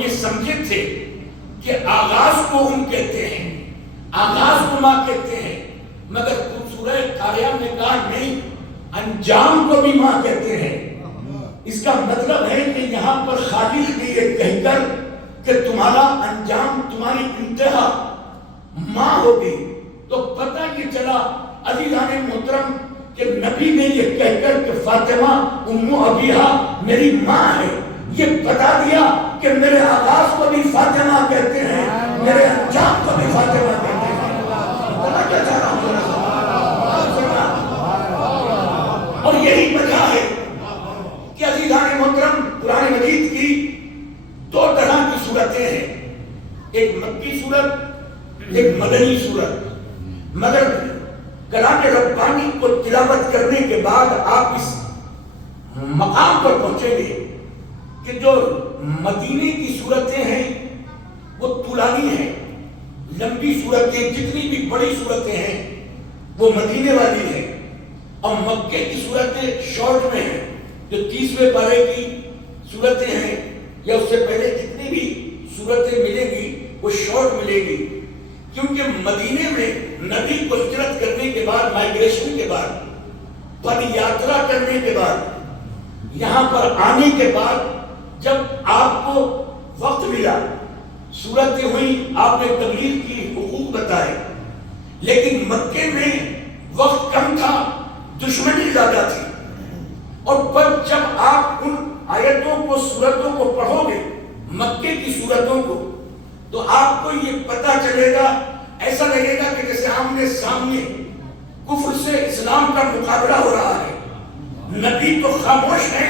یہ سمجھے تھے کہ آغاز کو ہم کہتے ہیں، آغاز کو ماں کہتے ہیں، مگر سورہ قاریہ میں کہا نہیں، انجام کو بھی ماں کہتے ہیں۔ اس کا مطلب ہے کہ یہاں پر خالق نے یہ کہہ کر کہ تمہارا انجام، تمہاری انتہا ماں ہوگی، تو پتہ یہ چلا عزیزان محترم کہ نبی نے یہ کہہ کر کہ فاطمہ ام ابیہا میری ماں ہے، یہ بتا دیا کہ میرے آغاز کو بھی فاطمہ کہتے ہیں، میرے انجام کو بھی فاطمہ کہتے ہیں۔ کیا چاہ رہا ہوں؟ اور یہی وجہ ہے کہ عزیزان محترم قرآن مجید کی دو طرح کی صورتیں ہیں، ایک مکی صورت، ایک مدنی صورت۔ مگر کلام ربانی کو تلاوت کرنے کے بعد آپ اس مقام پر پہنچیں گے کہ جو مدینے کی صورتیں ہیں وہ طولانی ہیں، لمبی صورتیں، جتنی بھی بڑی صورتیں ہیں وہ مدینے والی ہیں، اور مکے کی صورتیں شارٹ میں ہیں، جو 30ویں پارے کی صورتیں ہیں یا اس سے پہلے جتنی بھی صورتیں ملیں گی وہ شارٹ ملے گی، کیونکہ مدینے میں نبی کو ہجرت کرنے کے بعد، مائگریشن کے بعد، پد یاترا کرنے کے بعد، یہاں پر آنے کے بعد جب آپ کو وقت ملا، صورتیں ہوئی، آپ نے تبلیغ کی، حقوق بتائے، لیکن مکے میں وقت کم تھا، دشمنی زیادہ تھی، اور پر جب آپ ان آیتوں کو، سورتوں کو پڑھو گے، مکے کی سورتوں کو، تو آپ کو یہ پتہ چلے گا، ایسا لگے گا کہ جیسے آمنے سامنے کفر سے اسلام کا مقابلہ ہو رہا ہے۔ نبی تو خاموش ہے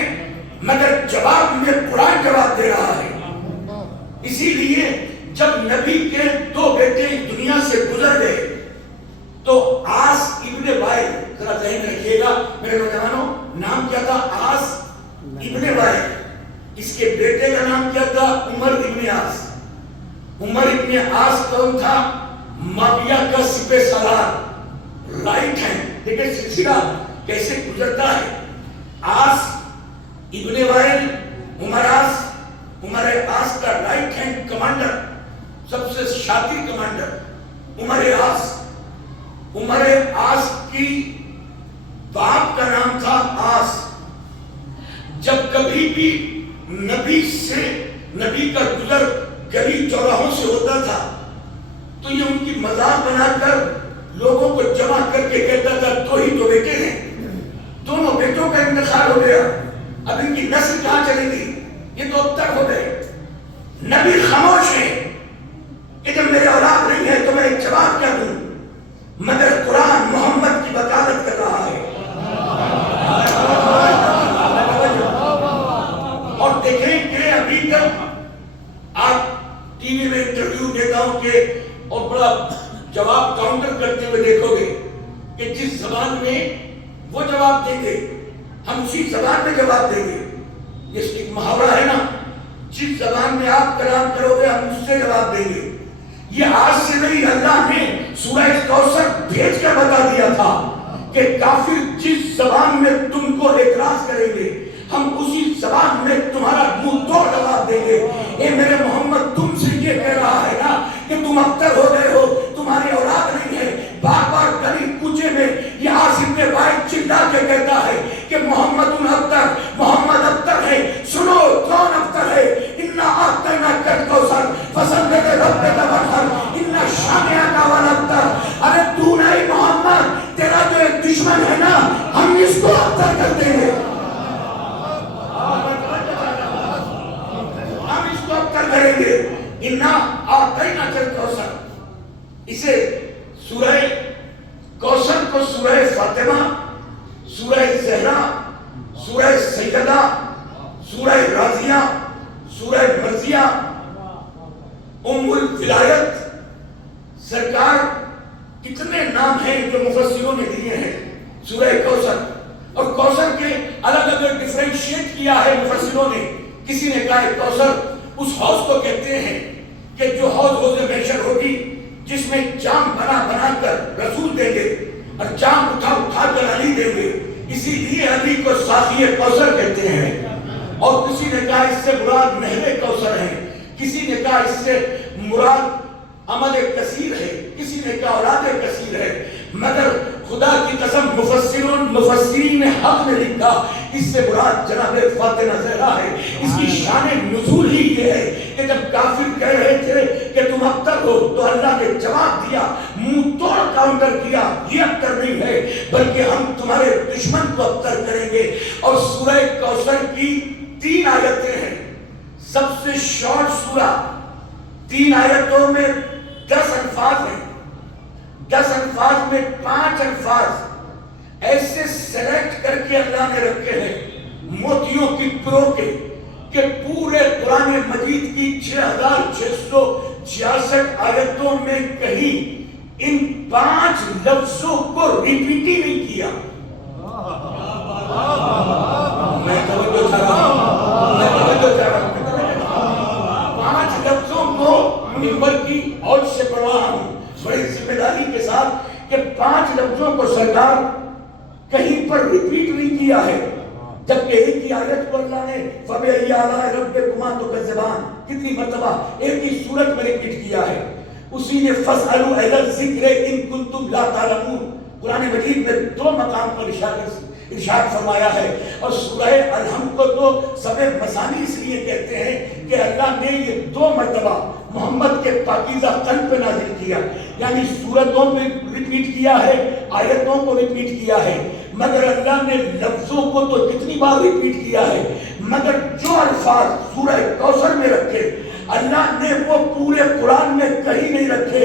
مگر جواب میں قرآن جواب دے رہا ہے۔ اسی لیے جب نبی کے دو بیٹے دنیا سے گزر گئے تو آس ابن وائل، ذرا ذہن رکھیے گا میرے نوجوانوں، نام کیا تھا؟ آس ابن وائل، اس کے بیٹے کا نام کیا تھا؟ عمر ابن آس۔ عمر ابن آس کون تھا؟ معاویہ کا سپہ سالار، رائٹ ہینڈ۔ دیکھیں سلسلہ کیسے گزرتا ہے۔ آس ابن وائل، عمر آس، عمر آس کا رائٹ ہینڈ کمانڈر، سب سے شاطر کمانڈر عمر آس۔ عمر آس کی باپ کا نام تھا آس۔ جب کبھی بھی نبی سے، نبی کا گزر گلی چوراہوں سے ہوتا تھا تو یہ ان کی مذاق بنا کر لوگوں کو جمع کر کے کہتا تھا دو ہی تو بیٹے ہیں، دونوں بیٹوں کا انتقال ہو گیا، اب ان کی نسل کہاں چلے گی، یہ تو اب تک ہو گئے۔ نبی خاموش ہے کہ جب میرے اولاد نہیں ہے تو میں ایک جواب کیا دوں، مگر قرآن محمد کی وکالت کر رہا ہے۔ اور دیکھیں کہ ابھی تک آپ ٹی وی میں انٹرویو نیتاؤں کے اور بڑا جواب کاؤنٹر کرتے ہوئے دیکھو گے کہ جس زبان میں وہ جواب دیں گے ہم اسی زبان میں جواب دیں گے۔ یہ ایک محاورہ ہے نا، جس زبان میں آپ کلام کرو گے ہم اس سے جواب دیں گے۔ یہ آج سے نہیں، اللہ نے سورہ کوثر بھیج کر بتا دیا تھا کہ کافر جس زبان میں تم کو اعتراض کریں گے ہم اسی زبان میں تمہارا منہ توڑ جواب دیں گے۔ اے میرے محمد، تم سے یہ کہہ رہا ہے نا کہ تم ابتر ہو گئے ہو، تمہاری اولاد نہیں ہے، بار بار گلی کوچے میں یہ عاصم بن وائل چلا کے کہتا ہے کہ محمد ابتر، محمد ابتر ہے۔ سنو کون ابتر ہے؟ انا اعطیناک الکوثر فصل لربک وانحر ان شانئک هو الابتر۔ ارے تو نہیں محمد، تیرا جو ایک دشمن ہے نا، ہم اس کو ابتر کر دیں گے، ہم اس کو ابتر کریں گے۔ انا اعطیناک الکوثر، اسے سورہ کوثر کو سورہ فاطمہ، سورہ زہرا، سورہ سیدہ، سورہ راضیہ، سورہ مرضیہ، ام الولایت، سرکار کتنے نام ہیں جو مفسروں نے دیے ہیں سورہ کوثر۔ اور کوثر کے الگ الگ ڈیفرینشیٹ کیا ہے مفسروں نے۔ کسی نے کہا ہے کوثر اس حوض کو کہتے ہیں کہ جو حوض محشر ہوگی، جس میں جام بنا بنا کر رسول دیں گے اور جام اٹھا اٹھا کر علی دیں گے، اسی لیے علی کو ساقی کوثر کہتے ہیں۔ اور کسی نے کہا اس سے مراد نہر کوثر ہے، کسی نے کہا اس سے مراد عمل کثیر ہے، کسی نے کہا اولاد کثیر ہے، مگر خدا کی قسم مفسرین حق نے لکھا اس سے مراد جناب فاطمہ زہرا ہے۔ اس کی شان نزول ہی یہ ہے کہ جب کافر کہہ رہے تھے کہ تم ابتر ہو تو اللہ نے جواب دیا، منہ توڑ کاؤنٹر کیا، یہ ابتر نہیں ہے بلکہ ہم تمہارے دشمن کو ابتر کریں گے۔ اور سورہ کوثر کی 3 آیتیں ہیں، سب سے شارٹ سورہ، 3 آیتوں میں 10 الفاظ ہیں، 10 الفاظ میں 5 الفاظ ایسے سلیکٹ کر کے اللہ نے رکھے ہیں موتیوں کی پرو کے کہ پورے قرآن مجید کی 6666 آیتوں میں کہیں ان 5 لفظوں کو ریپیٹ ہی نہیں کیا۔ میں توجہ چاہ رہا ہوں 5 لفظوں کو نمبر کی اور سے پڑھ رہا ہوں بڑی ذمہ داری کے ساتھ کہ 5 لفظوں کو سرکار کہیں پر ریپیٹ نہیں کیا ہے، جبکہ ایک ہی آیت کو اللہ نے فَبِأَيِّ آلَاءِ رَبِّكُمَا تُكَذِّبَانِ کتنی مرتبہ ایک ہی صورت میں ریپیٹ کیا ہے۔ اسی نے فَاسْأَلُوا أَهْلَ الذِّكْرِ إِن كُنتُمْ لَا تَعْلَمُونَ قرآن مجید میں 2 مقام پر ارشاد فرمایا ہے۔ اور سورہ الحمد کو تو سب مثانی اس لیے کہتے ہیں کہ اللہ نے یہ 2 مرتبہ محمد کے پاکیزہ قلب پہ نازل کیا، یعنی سورتوں میں ریپیٹ کیا ہے، آیتوں کو ریپیٹ کیا ہے، مگر اللہ نے لفظوں کو تو کتنی بار ریپیٹ کیا ہے، مگر جو الفاظ سورہ کوثر میں رکھے اللہ نے وہ پورے قرآن میں کہیں نہیں رکھے۔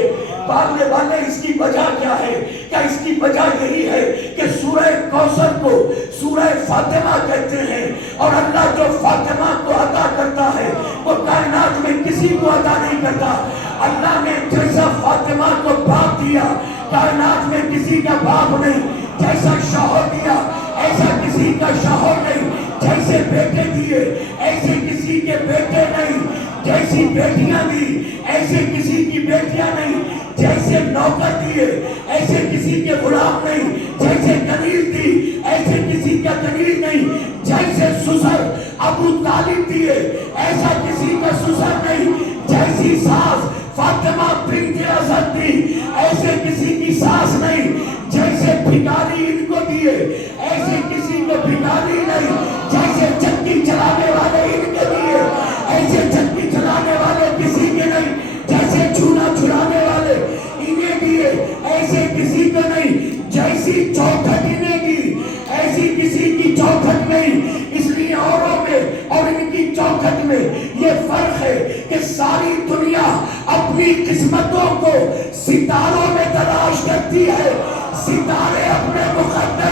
باغنے والے اس کی وجہ کیا ہے؟ کیا اس کی وجہ یہی ہے کہ سورہ کوثر کو سورہ فاطمہ کہتے ہیں، اور اللہ جو فاطمہ کو عطا کرتا ہے وہ کائنات میں کسی کو عطا نہیں کرتا۔ اللہ نے جیسا فاطمہ کو باپ دیا کائنات میں کسی کا باپ نہیں، جیسا شوہر دیا ایسا کسی کا شوہر نہیں، جیسے بیٹے دیے ایسے کسی کے بیٹے نہیں، جیسی بیٹیاں دی ایسے کسی کی بیٹیاں نہیں، جیسے نوکر دیے ایسے کسی کے غلام نہیں، جیسے کنیز دی ایسے کسی کا کنیز نہیں، جیسے سسر ابو طالب دیے ایسا کسی کا سسر نہیں، جیسی ساس فاطمہ بنت اسد دی ایسے کسی کی ساس نہیں، جیسے بھکاری ان کو دیے ایسے کسی کو بھکاری نہیں، جیسے چکی چلانے والے ان کے دیے ایسے چکی چلانے والے کسی کے نہیں، جیسے چونا چھڑانے والے انہیں دیے ایسے کسی کو نہیں، جیسی چوکھٹ انہیں دی ایسی کسی کی چوکھٹ نہیں۔ اس لیے اوروں میں اور ان کی چوکھٹ میں یہ فرق ہے کہ ساری دنیا اپنی قسمتوں کو ستاروں میں تلاش کرتی ہے، ستارے اپنے مقدر